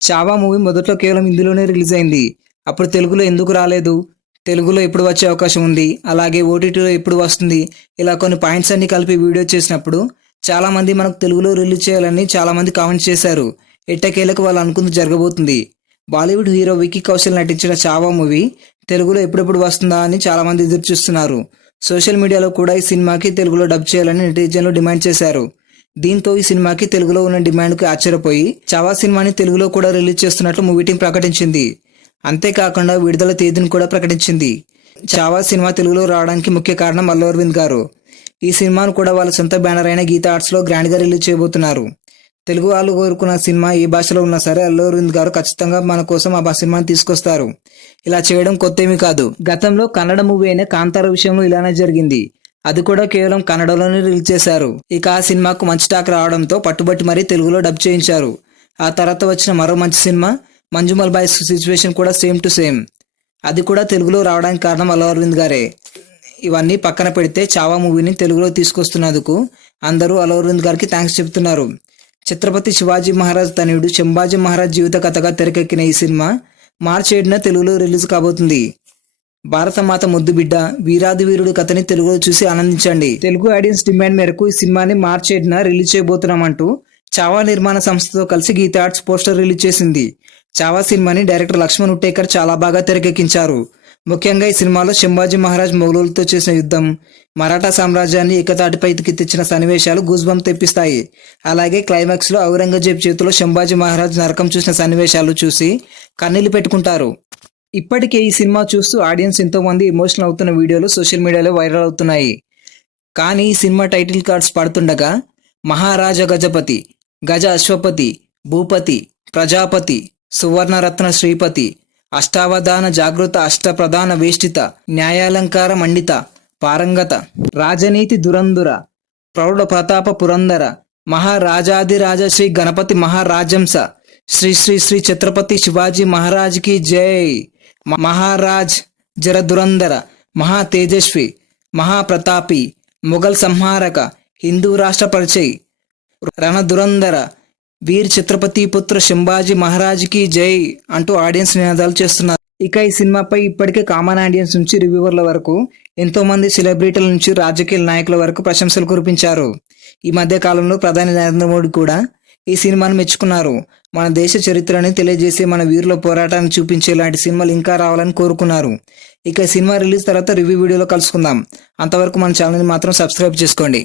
Chhaava movie మొదట్లో కేవలం హిందీలోనే release అయింది. అప్పుడు తెలుగులో ఎందుకు రాలేదు, తెలుగులో ఎప్పుడు వచ్చే అవకాశం ఉంది, అలాగే ఓటీటీలో ఎప్పుడు వస్తుంది, ఇలా కొన్ని పాయింట్స్ అన్ని కలిపి వీడియో చేసినప్పుడు చాలామంది మనకు తెలుగులో రిలీజ్ చేయాలని చాలామంది కామెంట్ చేశారు. ఎట్టకేలకు వాళ్ళు అనుకుంది జరగబోతుంది. బాలీవుడ్ హీరో విక్కీ కౌశల్ నటించిన చావా మూవీ తెలుగులో ఎప్పుడెప్పుడు వస్తుందా అని చాలామంది ఎదురు చూస్తున్నారు. సోషల్ మీడియాలో కూడా ఈ సినిమాకి తెలుగులో డబ్ చేయాలని నెటిజన్లు డిమాండ్ చేశారు. దీంతో ఈ సినిమాకి తెలుగులో ఉన్న డిమాండ్కి ఆశ్చర్యపోయి చావా సినిమాని తెలుగులో కూడా రిలీజ్ చేస్తున్నట్లు మూవీ టీం ప్రకటించింది. అంతేకాకుండా విడుదల తేదీని కూడా ప్రకటించింది. చావా సినిమా తెలుగులో రావడానికి ముఖ్య కారణం అల్లు అరవింద్ గారు. ఈ సినిమాను కూడా వాళ్ళ సొంత బ్యానర్ అయిన గీతా ఆర్ట్స్లో గ్రాండ్గా రిలీజ్ చేయబోతున్నారు. తెలుగు వాళ్ళు కోరుకున్న సినిమా ఏ భాషలో ఉన్నా సరే అల్లు అరవింద్ గారు ఖచ్చితంగా మన కోసం ఆ సినిమాని తీసుకొస్తారు. ఇలా చేయడం కొత్తేమీ కాదు. గతంలో కన్నడ మూవీ అయిన కాంతార విషయంలో ఇలానే జరిగింది. అది కూడా కేవలం కన్నడలోనే రిలీజ్ చేశారు. ఇక ఆ సినిమాకు మంచి టాక్ రావడంతో పట్టుబట్టి మరీ తెలుగులో డబ్ చేయించారు. ఆ తర్వాత వచ్చిన మరో మంచి సినిమా మంజుమల్ బాయ్స్ సిచ్యువేషన్ కూడా సేమ్ టు సేమ్. అది కూడా తెలుగులో రావడానికి కారణం అల్లు అరవింద్ గారే. ఇవన్నీ పక్కన పెడితే చావా మూవీని తెలుగులో తీసుకొస్తున్నందుకు అందరూ అల్లు అరవింద్ గారికి థ్యాంక్స్ చెప్తున్నారు. ఛత్రపతి శివాజీ మహారాజ్ తనయుడు శంభాజీ మహారాజ్ జీవిత కథగా తెరకెక్కిన ఈ సినిమా మార్చి 7న తెలుగులో రిలీజ్ కాబోతుంది. భారతమాత ముద్దు బిడ్డ వీరాది వీరుడు కథని తెలుగులో చూసి ఆనందించండి. తెలుగు ఆడియన్స్ డిమాండ్ మేరకు ఈ సినిమాని మార్చి 7న రిలీజ్ చేయబోతున్నామంటూ చావా నిర్మాణ సంస్థతో కలిసి గీతా ఆర్ట్స్ పోస్టర్ రిలీజ్ చేసింది. చావా సినిమాని డైరెక్టర్ లక్ష్మణ్ ఉట్టేకర్ చాలా బాగా తెరకెక్కించారు. ముఖ్యంగా ఈ సినిమాలో శంభాజీ మహారాజ్ మొఘలులతో చేసిన యుద్ధం, మరాఠా సామ్రాజ్యాన్ని ఏకతాటిపైకి తెచ్చిన సన్నివేశాలు గూస్బంప్ తెప్పిస్తాయి. అలాగే క్లైమాక్స్ లో ఔరంగజేబ్ చేతిలో శంభాజీ మహారాజ్ నరకం చూసిన సన్నివేశాలు చూసి కన్నీళ్లు పెట్టుకుంటారు. ఇప్పటికే ఈ సినిమా చూస్తూ ఆడియన్స్ ఎంతో మంది ఎమోషనల్ అవుతున్న వీడియోలు సోషల్ మీడియాలో వైరల్ అవుతున్నాయి. కానీ ఈ సినిమా టైటిల్ కార్డ్స్ పడుతుండగా మహారాజ గజపతి, గజ అశ్వపతి, భూపతి, ప్రజాపతి, సువర్ణరత్న శ్రీపతి, అష్టావధాన జాగృత అష్టప్రధాన వేష్టిత, న్యాయాలంకార మండిత, పారంగత, రాజనీతి దురంధుర, ప్రౌఢ ప్రతాప పురందర, మహారాజాదిరాజ శ్రీ గణపతి మహారాజంస, శ్రీ శ్రీ శ్రీ ఛత్రపతి శివాజీ మహారాజ్ కి జై, మహారాజ్ జర దురంధర, మహా తేజస్వి, మహాప్రతాపి, మొఘల్ సంహారక, హిందూ రాష్ట్ర పరిచయ్, రణ దురంధర, వీర్ ఛత్రపతి పుత్ర శంభాజీ మహారాజ్ కి జై అంటూ ఆడియన్స్ నినాదాలు చేస్తున్నారు. ఇక ఈ సినిమాపై ఇప్పటికే కామన్ ఆడియన్స్ నుంచి రివ్యూవర్ల వరకు ఎంతో మంది సెలబ్రిటీల నుంచి రాజకీయ నాయకుల వరకు ప్రశంసలు కురిపించారు. ఈ మధ్య కాలంలో ప్రధాని నరేంద్ర మోడీ కూడా ఈ సినిమాను మెచ్చుకున్నారు. మన దేశ చరిత్రని తెలియజేసే మన వీరుల పోరాటాన్ని చూపించే ఇలాంటి సినిమాలు ఇంకా రావాలని కోరుకున్నారు. ఇక సినిమా రిలీజ్ తర్వాత రివ్యూ వీడియోలో కలుసుకుందాం. అంతవరకు మన ఛానల్ని మాత్రం సబ్స్క్రైబ్ చేసుకోండి.